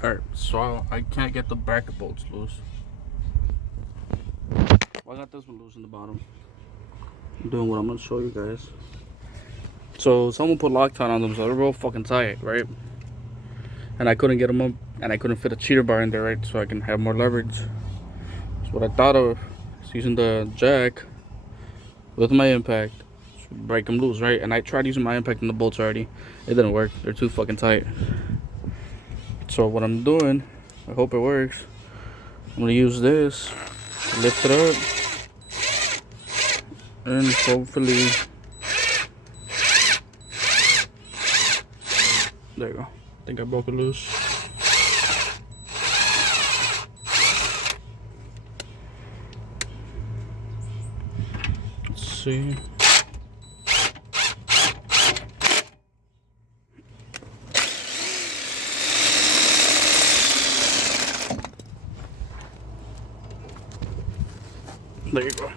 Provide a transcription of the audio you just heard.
Alright, so I can't get the bracket bolts loose. Well, I got this one loose in the bottom. I'm doing what I'm gonna show you guys. So someone put Loctite on them, so they're real fucking tight, right? And I couldn't get them up, and I couldn't fit a cheater bar in there, right? So I can have more leverage. So what I thought of is using the jack with my impact, break them loose, right? And I tried using my impact in the bolts already. It didn't work. They're too fucking tight. So what I'm doing, I hope it works. I'm gonna use this, lift it up, and hopefully, there you go. I think I broke it loose. Let's see. There you go.